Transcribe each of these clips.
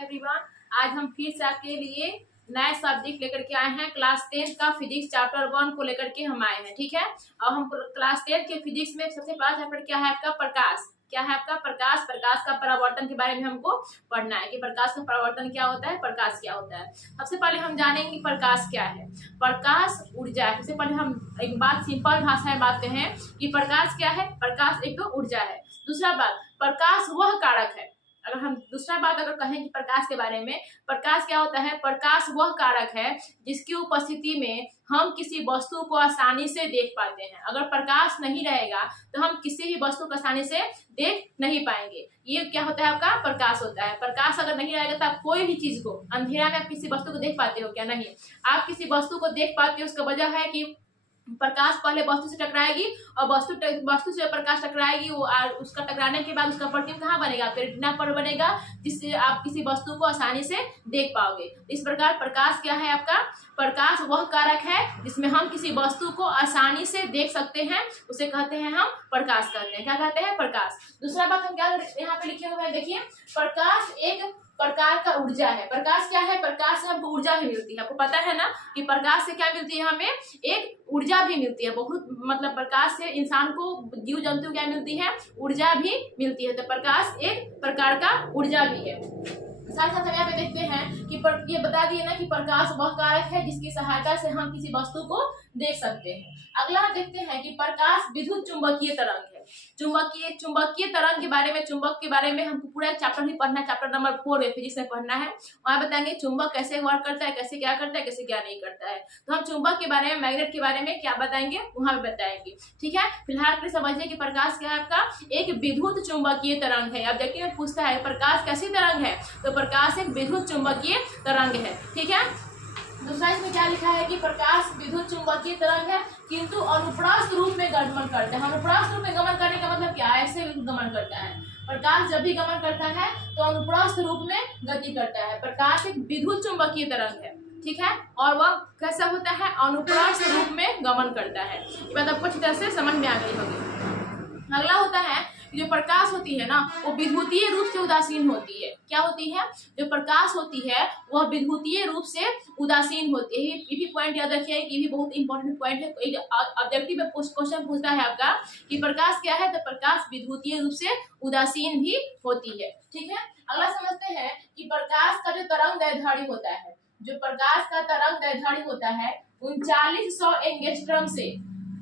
Everyone, आज हम फिर से आपके लिए नए सब्जेक्ट लेकर के आए हैं। क्लास 10 का फिजिक्स चैप्टर 1 को लेकर के हम आए हैं। ठीक है, और हम क्लास 10 के फिजिक्स में सबसे पहला चैप्टर क्या है आपका? प्रकाश। क्या है आपका? प्रकाश। प्रकाश का परावर्तन के बारे में हमको पढ़ना है कि प्रकाश का परावर्तन क्या होता है, प्रकाश क्या होता है। सबसे पहले हम जानेंगे कि प्रकाश क्या है। प्रकाश ऊर्जा है। सबसे पहले हम एक बात सिंपल भाषा में बात हैं कि प्रकाश क्या है। प्रकाश एक तो ऊर्जा है। दूसरा बात, प्रकाश वह कारक है। अगर हम दूसरा बात अगर कहें कि प्रकाश के बारे में, प्रकाश क्या होता है? प्रकाश वह कारक है जिसकी उपस्थिति में हम किसी वस्तु को आसानी से देख पाते हैं। अगर प्रकाश नहीं रहेगा तो हम किसी भी वस्तु को आसानी से देख नहीं पाएंगे। ये क्या होता है? आपका प्रकाश होता है। प्रकाश अगर नहीं रहेगा तो आप कोई भी चीज को, अंधेरा में आप किसी वस्तु को देख पाते हो क्या? नहीं। आप किसी वस्तु को देख पाते हो, उसका वजह है कि प्रकाश पहले वस्तु से टकराएगी और वस्तु से प्रकाश टकराएगी, वो उसका टकराने के बाद उसका प्रतिबिंब कहाँ बनेगा? रेटिना पर बनेगा, जिससे आप किसी वस्तु को आसानी से देख पाओगे। इस प्रकार प्रकाश क्या है आपका? प्रकाश वह कारक है जिसमें हम किसी वस्तु को आसानी से देख सकते हैं, उसे कहते हैं हम प्रकाश कहते हैं। क्या कहते हैं? प्रकाश। दूसरा बात हम क्या यहाँ पे लिखे हुए हैं, देखिए, प्रकाश एक प्रकार का ऊर्जा है। प्रकाश क्या है? प्रकाश से हमको ऊर्जा भी मिलती है। आपको पता है ना कि प्रकाश से क्या मिलती है? हमें एक ऊर्जा भी मिलती है। बहुत मतलब प्रकाश से इंसान को, जीव जंतु क्या मिलती है? ऊर्जा भी मिलती है। तो प्रकाश एक प्रकार का ऊर्जा भी है। साथ साथ हम यहाँ पे देखते हैं कि ये बता दिए ना कि प्रकाश वह कारक है जिसकी सहायता से हम किसी वस्तु को देख सकते हैं। अगला देखते हैं कि प्रकाश विद्युत चुंबकीय तरंग है। चुंबकीय तरंग के बारे में, चुंबक के बारे में हमको पूरा चैप्टर ही पढ़ना है। चैप्टर नंबर 4 में फिजिक्स में पढ़ना है। वहाँ बताएंगे चुंबक कैसे वर्क करता है, कैसे क्या करता है, कैसे क्या नहीं करता है। तो हम चुंबक के बारे में, मैग्नेट के बारे में क्या बताएंगे, वहां पे बताएंगे। ठीक है, फिलहाल समझिए कि प्रकाश क्या है आपका? एक विद्युत चुंबकीय तरंग है। अब देखिए पूछता है प्रकाश कैसी तरंग है, तो प्रकाश एक विद्युत चुंबकीय तरंग है। ठीक है, दूसरा इसमें क्या लिखा है कि प्रकाश विद्युत चुंबकीय तरंग है किंतु अनुप्रस्थ रूप में गमन करता है। अनुप्रस्थ रूप में गमन करने का मतलब क्या है? ऐसे गमन करता है। प्रकाश जब भी गमन करता है तो अनुप्रस्थ रूप में गति करता है। प्रकाश एक विद्युत चुंबकीय तरंग है। ठीक है, और वह कैसा होता है? अनुप्रस्थ रूप में गमन करता है। ये बात आपको अच्छी तरह से समझ में आ गई होगी। अगला होता है, जो प्रकाश होती है ना, वो विद्युतीय रूप से उदासीन होती है। क्या होती है? जो प्रकाश होती है वह विद्युतीय रूप से उदासीन होती है। ये भी पॉइंट याद रखिए, ये भी बहुत इंपॉर्टेंट पॉइंट है। ऑब्जेक्टिव में क्वेश्चन पूछता है आपका कि प्रकाश क्या है, तो प्रकाश विद्युतीय रूप से उदासीन भी होती है। ठीक है, अगला समझते हैं कि प्रकाश का जो तरंग दैर्ध्य होता है, जो प्रकाश का तरंग दैर्ध्य होता है 3900 एंगस्ट्रॉम से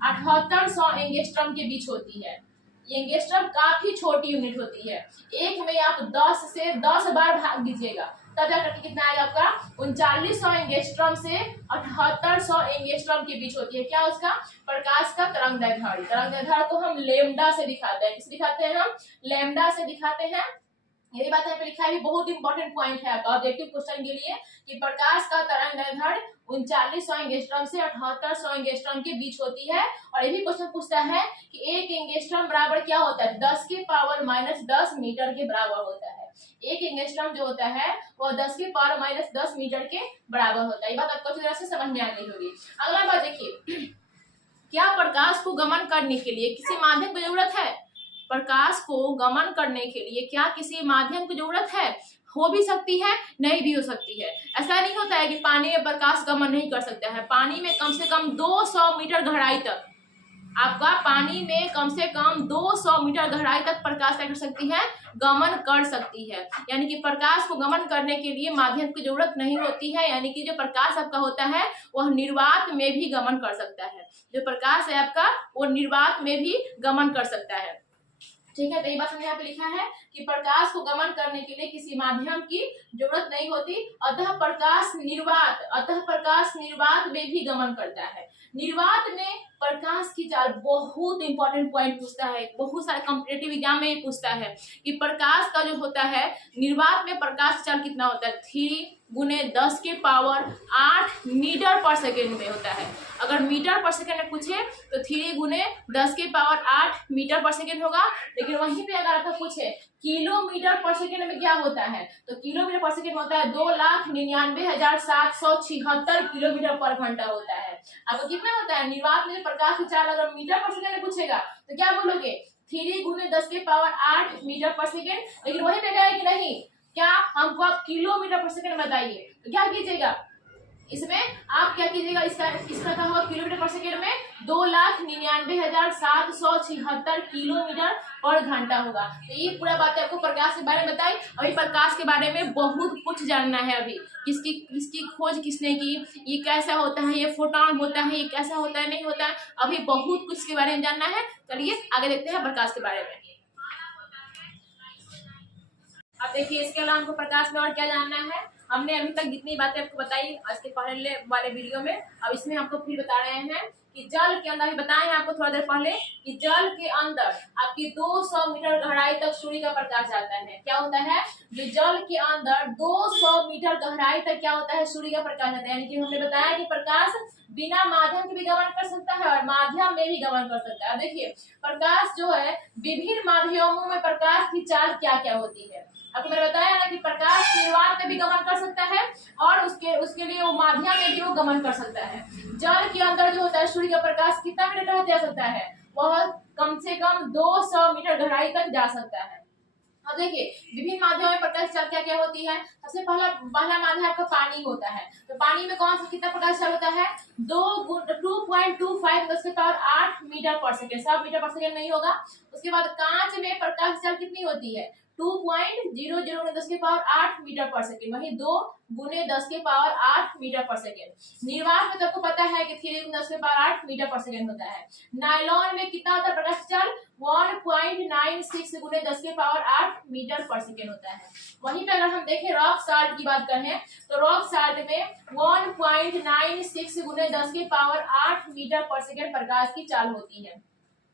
7800 एंगस्ट्रॉम के बीच होती है। एंगस्ट्रॉम काफी छोटी यूनिट होती है। एक में आप 10 से 10 बार भाग दीजिएगा तब जाकर कितना आएगा आपका? 3900 एंगस्ट्रॉम से 7800 एंगस्ट्रॉम के बीच होती है। क्या उसका? प्रकाश का तरंग दैर्ध्य। तरंग दैर्ध्य को हम लैम्डा से दिखाते हैं। किस दिखाते हैं? हम लैम्डा से दिखाते हैं। यही बात यहाँ पे लिखा है, बहुत इंपॉर्टेंट पॉइंट है आपका ऑब्जेक्टिव क्वेश्चन के लिए कि प्रकाश का तरंग दैर्ध्य 3900 एंगस्ट्रॉम से 7800 एंगस्ट्रॉम के बीच होती है। और ये भी क्वेश्चन पूछता है कि एक एंगस्ट्रॉम बराबर क्या होता है? 10 के पावर -10 मीटर के बराबर होता है। एक एंगस्ट्रॉम जो होता है वो 10 के पावर -10 मीटर के बराबर होता है। ये बात आपको अच्छी तरह से समझ में आ गई होगी। अगला बात देखिए, क्या प्रकाश को गमन करने के लिए किसी माध्यम की जरूरत है? प्रकाश को गमन करने के लिए क्या किसी माध्यम की जरूरत है? हो भी सकती है, नहीं भी हो सकती है। ऐसा नहीं होता है कि पानी में प्रकाश गमन नहीं कर सकता है। पानी में कम से कम 200 मीटर गहराई तक, आपका पानी में कम से कम 200 मीटर गहराई तक प्रकाश क्या कर सकती है? गमन कर सकती है। यानी कि प्रकाश को गमन करने के लिए माध्यम की जरूरत नहीं होती है। यानी कि जो प्रकाश आपका होता है वह निर्वात में भी गमन कर सकता है। जो प्रकाश है आपका वो निर्वात में भी गमन कर सकता है। ठीक है, तो ये बात हमने यहाँ पे लिखा है कि प्रकाश को गमन करने के लिए किसी माध्यम की जरूरत नहीं होती। अतः प्रकाश निर्वात में भी गमन करता है। निर्वात में प्रकाश की चाल, बहुत इंपॉर्टेंट पॉइंट पूछता है, बहुत सारे कॉम्पिटिटिव एग्जाम में ये पूछता है कि प्रकाश का जो होता है निर्वात में प्रकाश की चाल कितना होता है? 3 × 10 के पावर 8 मीटर पर सेकेंड में होता है। अगर मीटर पर सेकेंड में पूछे तो 3 × 10 के पावर 8 मीटर पर सेकेंड होगा। लेकिन वहीं पे अगर आपको पूछे किलोमीटर पर सेकेंड में क्या होता है, तो किलोमीटर पर सेकेंड होता है 2,99,776 किलोमीटर पर घंटा होता है। आपको कितना होता है? निर्वात में प्रकाश की चाल अगर मीटर पर सेकेंड में पूछेगा तो क्या बोलोगे? 3 × 10 के पावर 8 मीटर पर सेकेंड। लेकिन वहीं पे कहे कि नहीं, क्या हमको आप किलोमीटर पर सेकंड बताइए, तो क्या कीजिएगा इसमें आप क्या कीजिएगा, इसका क्या होगा किलोमीटर पर सेकंड में 2,99,776 किलोमीटर पर घंटा होगा। तो ये पूरा बात आपको प्रकाश के बारे में बताई। अभी प्रकाश के बारे में बहुत कुछ जानना है। अभी किसकी खोज किसने की, ये कैसा होता है, ये फोटॉन होता है, ये कैसा होता है नहीं होता है, अभी बहुत कुछ के बारे में जानना है। चलिए आगे देखते हैं प्रकाश के बारे में। अब देखिए इसके अलावा हमको प्रकाश में और क्या जानना है। हमने अभी तक जितनी बातें आपको बताई आज के पहले वाले वीडियो में, अब इसमें आपको फिर बता रहे हैं कि जल के अंदर, बताए हैं आपको थोड़ा देर पहले कि जल के अंदर आपकी 200 मीटर गहराई तक सूर्य का प्रकाश जाता है। क्या होता है, जो जल के अंदर 200 मीटर गहराई तक क्या होता है, सूर्य का प्रकाश जाता है। यानी कि हमने बताया कि प्रकाश बिना माध्यम के भी गमन कर सकता है और माध्यम में भी गमन कर सकता है। देखिए प्रकाश जो है, विभिन्न माध्यमों में प्रकाश की चाल क्या क्या होती है। आपको मैंने बताया ना कि प्रकाश निर्वात में भी गमन कर सकता है और उसके लिए वो माध्यम में भी वो गमन कर सकता है। जल के अंदर जो होता है सूर्य का प्रकाश कितना मीटर तक जा सकता है, वह कम से कम 200 मीटर गहराई तक जा सकता है। अब देखिए विभिन्न माध्यमों में प्रकाश चाल क्या क्या होती है। सबसे पहला माध्यम आपका पानी होता है। तो पानी में कौन सा कितना प्रकाश चाल होता है, 2.25 10 के पावर 8 मीटर पर सेकेंड, 7 मीटर पर सेकेंड नहीं होगा। उसके बाद कांच में प्रकाश चाल कितनी होती है, 2.00 10 के पावर 8 मीटर पर सेकेंड, वही 2 गुने 10 के पावर 8 मीटर पर सेकेंड। निर्वात में तो आपको पता है कि 3 गुने 10 के पावर 8 मीटर पर सेकेंड होता है। नायलॉन में कितना होता है प्रकाश चाल, 1.96 गुने 10 के पावर 8 मीटर पर सेकेंड होता है। वहीं पे अगर हम देखें रॉक साल्ट की बात करें तो रॉक साल्ट में 1.96 गुने 10 के पावर 8 मीटर पर सेकेंड प्रकाश की चाल होती है।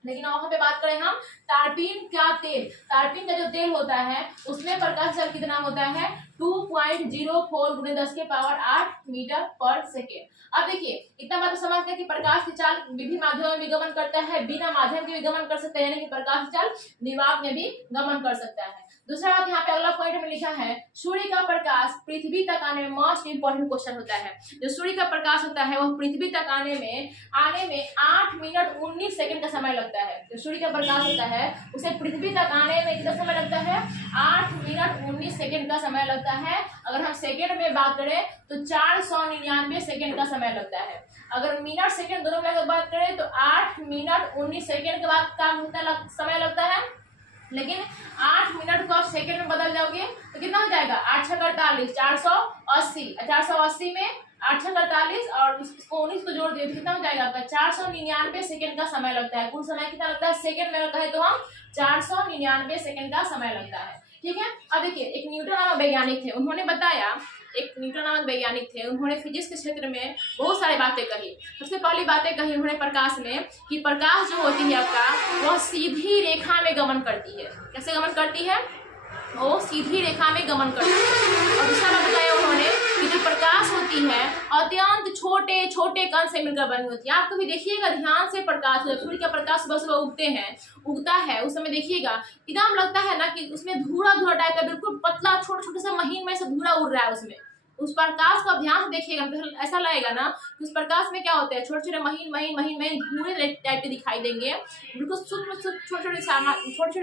लेकिन वहां पे बात करें हम तारपीन का तेल, तारपीन का जो तेल होता है उसमें प्रकाश चाल कितना होता है, 2.04 गुने 10 के पावर 8 मीटर पर सेकेंड। अब देखिए इतना बात समझते हैं कि प्रकाश की चाल विभिन्न माध्यमों में भी गमन करता है, बिना माध्यम के भी गमन कर सकता है, यानी कि प्रकाश की चाल निर्वात में भी गमन कर सकता है। दूसरा बात यहाँ पे अगला पॉइंट में लिखा है, सूर्य का प्रकाश पृथ्वी तक आने में मोस्ट इंपोर्टेंट क्वेश्चन होता है। जो सूर्य का प्रकाश होता है वह पृथ्वी तक आने में 8 मिनट 19 सेकंड का समय लगता है। जो सूर्य का प्रकाश होता है उसे पृथ्वी तक आने में कितना समय लगता है, 8 मिनट 19 सेकंड का समय लगता है। अगर हम सेकंड में बात करें तो 499 सेकंड का समय लगता है। अगर मिनट सेकंड दोनों में अगर बात करें तो 8 मिनट 19 सेकंड के बाद का समय लगता है। लेकिन 8 मिनट को आप सेकंड में बदल जाओगे तो कितना हो जाएगा, 8 छः 48, 480 में 8 छः 48 और इसको 19 को जोड़ दिए तो कितना हो जाएगा आपका 499 सेकंड का समय लगता है। कुल समय कितना लगता है, सेकंड में कहे तो हम 499 सेकंड का समय लगता है। ठीक है। अब देखिए एक न्यूटन नामक वैज्ञानिक थे, उन्होंने बताया, एक न्यूटन नामक वैज्ञानिक थे, उन्होंने फिजिक्स के क्षेत्र में बहुत सारी बातें कही। सबसे पहली बातें कही उन्होंने प्रकाश में कि प्रकाश जो होती है आपका वह सीधी रेखा में गमन करती है। कैसे गमन करती है, वो सीधी रेखा में गमन करती है। और दूसरा बात बताया उन्होंने कि जो प्रकाश होती है अत्यंत छोटे छोटे कण से मिलकर बनी होती है। आप कभी देखिएगा ध्यान से, प्रकाश सूर्य का प्रकाश सुबह सुबह उगता है उस समय देखिएगा एकदम लगता है ना कि उसमें धुआं धुआं टाइप का बिल्कुल पतला छोटे छोटे से महीन में से धुआं उड़ रहा है। उसमें उस प्रकाश को ध्यान से देखिएगा तो ऐसा लगेगा ना कि उस प्रकाश में क्या होता है, छोटे छोटे महीन धुएं टाइप के दिखाई देंगे, बिल्कुल छोटे छोटे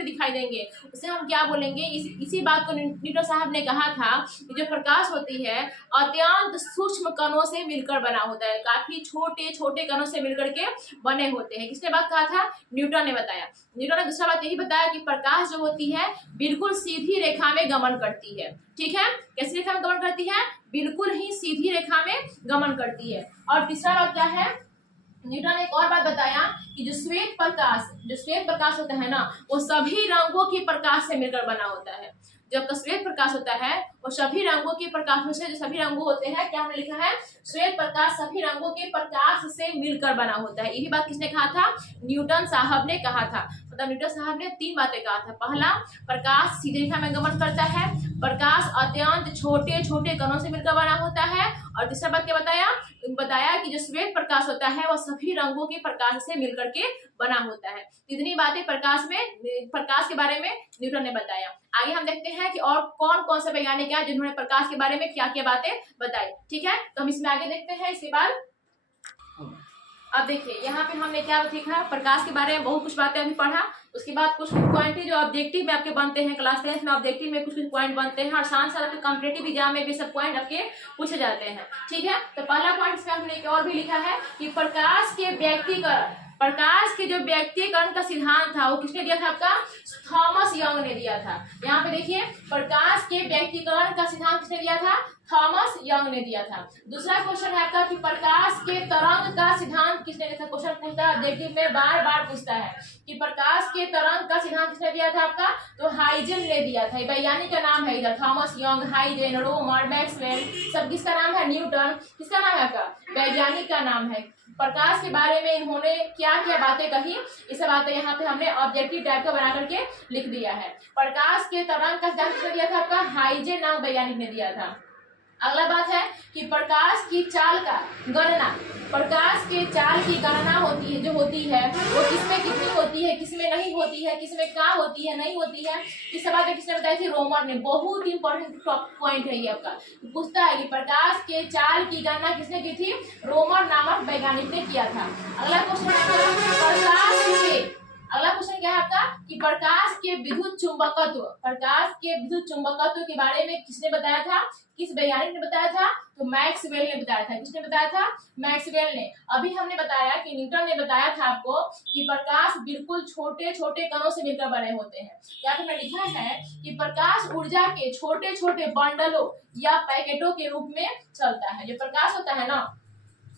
दिखाई देंगे। उसे हम क्या बोलेंगे, इसी बात को न्यूटन साहब ने कहा था कि जो प्रकाश होती है अत्यंत सूक्ष्म कणों से मिलकर बना होता है, काफी छोटे छोटे कणों से मिलकर के बने होते हैं। किसने बात कहा था, न्यूटन ने बताया। न्यूटन ने दूसरा बात यही बताया कि प्रकाश जो होती है बिल्कुल सीधी रेखा में गमन करती है। ठीक है, कैसी रेखा में गमन करती है, बिल्कुल ही सीधी रेखा में गमन करती है। और तीसरा बात क्या है, न्यूटन ने एक और बात बताया कि जो श्वेत प्रकाश होता है ना वो सभी रंगों के प्रकाश से मिलकर बना होता है। जो श्वेत प्रकाश होता है वो सभी रंगों के प्रकाशों से, जो सभी रंगों होते हैं, क्या हमने लिखा है, श्वेत प्रकाश सभी रंगों के प्रकाश से मिलकर बना होता है। यही बात किसने कहा था, न्यूटन साहब ने कहा था। मतलब न्यूटन साहब ने 3 बातें कहा था। पहला, प्रकाश सीधी रेखा में गमन करता है, प्रकाश अत्यंत छोटे छोटे कणों से मिलकर बना होता है, और तीसरा बात क्या बताया कि जो श्वेत प्रकाश होता है वह सभी रंगों के प्रकाश से मिलकर के बना होता है। इतनी बातें प्रकाश के बारे में न्यूटन ने बताया। आगे हम देखते हैं कि और कौन कौन से वैज्ञानिक हैं जिन्होंने प्रकाश के बारे में क्या क्या बातें बताई। ठीक है, तो हम इसमें आगे देखते हैं इसके बाद। अब देखिए यहाँ पे हमने क्या सीखा, प्रकाश के बारे में बहुत कुछ बातें अभी पढ़ा। उसके बाद कुछ पॉइंट है जो ऑब्जेक्टिव में आपके बनते हैं, क्लास 10 में ऑब्जेक्टिव में कुछ पॉइंट बनते हैं और साथ साथ आपके कॉम्पिटिटिव एग्जाम में भी सब पॉइंट आपके पूछे जाते हैं। ठीक है, तो पहला पॉइंट इसमें हमने एक और भी लिखा है कि प्रकाश के व्यक्तिकरण, प्रकाश के जो व्यक्तिकरण का सिद्धांत था वो किसने दिया था, आपका थॉमस यंग ने दिया था। यहाँ पे देखिए प्रकाश के व्यक्तिकरण का सिद्धांत किसने दिया था, थॉमस यंग ने दिया था। दूसरा क्वेश्चन है आपका कि प्रकाश के तरंग का सिद्धांत किसने दिया था, क्वेश्चन पूछता है ऑब्जेक्टिव में बार बार पूछता है कि प्रकाश के तरंग का सिद्धांत किसने दिया था आपका, तो हाइजेन ने दिया था। वैज्ञानिक का नाम है इधर थॉमस यंग, हाइजेन, रोमर, मैक्सवेल, सब किसका नाम है, न्यूटन, किसका नाम है आपका, वैज्ञानिक का नाम है। प्रकाश के बारे में इन्होंने क्या क्या बातें कही, ये सब बातें यहाँ पे हमने ऑब्जेक्टिव टाइप का बना करके लिख दिया है। प्रकाश के तरंग का सिद्धांत किसने दिया था, आपका हाइजेन नाम वैज्ञानिक ने दिया था। अगला बात है कि प्रकाश की चाल का गणना, प्रकाश के चाल की गणना होती है जो होती है वो किसमें कितनी होती है, किसमें नहीं होती है, किसमें क्या होती है नहीं होती है, इस सब बातें किसने बताई थी, रोमर ने। बहुत इंपॉर्टेंट पॉइंट है ये आपका, पूछता है कि प्रकाश के चाल की गणना किसने की थी, रोमर नामक वैज्ञानिक ने किया था। अगला क्वेश्चन है अगला क्वेश्चन क्या है आपका कि प्रकाश के विद्युत चुंबकत्व, प्रकाश के विद्युत चुंबकत्व के बारे में किसने बताया था, किस वैज्ञानिक ने बताया था, तो मैक्सवेल ने बताया था। किसने बताया था, मैक्सवेल ने। अभी हमने बताया कि न्यूटन ने बताया था आपको कि प्रकाश बिल्कुल छोटे छोटे कणों से मिलकर बने होते हैं। यहाँ पे लिखा है कि प्रकाश ऊर्जा के छोटे छोटे बंडलों या पैकेटों के रूप में चलता है। जो प्रकाश होता है ना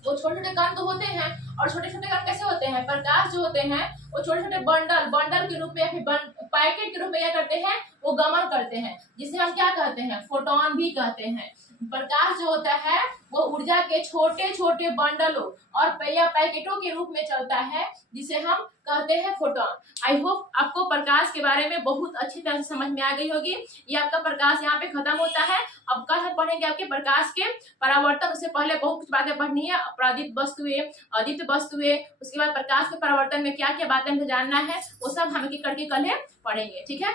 वो छोटे छोटे कण तो होते हैं, और छोटे छोटे कण कैसे होते हैं, प्रकाश जो होते हैं वो छोटे छोटे बंडल के रूप में या फिर पैकेट के रूप में क्या करते हैं, वो गमन करते हैं, जिसे हम क्या कहते हैं, फोटोन भी कहते हैं। प्रकाश जो होता है वो ऊर्जा के छोटे छोटे बंडलों और पैकेटों के रूप में चलता है, जिसे हम कहते हैं फोटोन। आई होप आपको प्रकाश के बारे में बहुत अच्छी तरह से समझ में आ गई होगी। ये आपका प्रकाश यहाँ पे खत्म होता है। अब कल हम पढ़ेंगे आपके प्रकाश के परावर्तन। उससे पहले बहुत कुछ बातें पढ़नी है, अपराधित वस्तुएं, अदीप्त वस्तुएं, उसके बाद प्रकाश के परावर्तन में क्या क्या बातें हमें जानना है, वो सब हम करके कल पढ़ेंगे। ठीक है।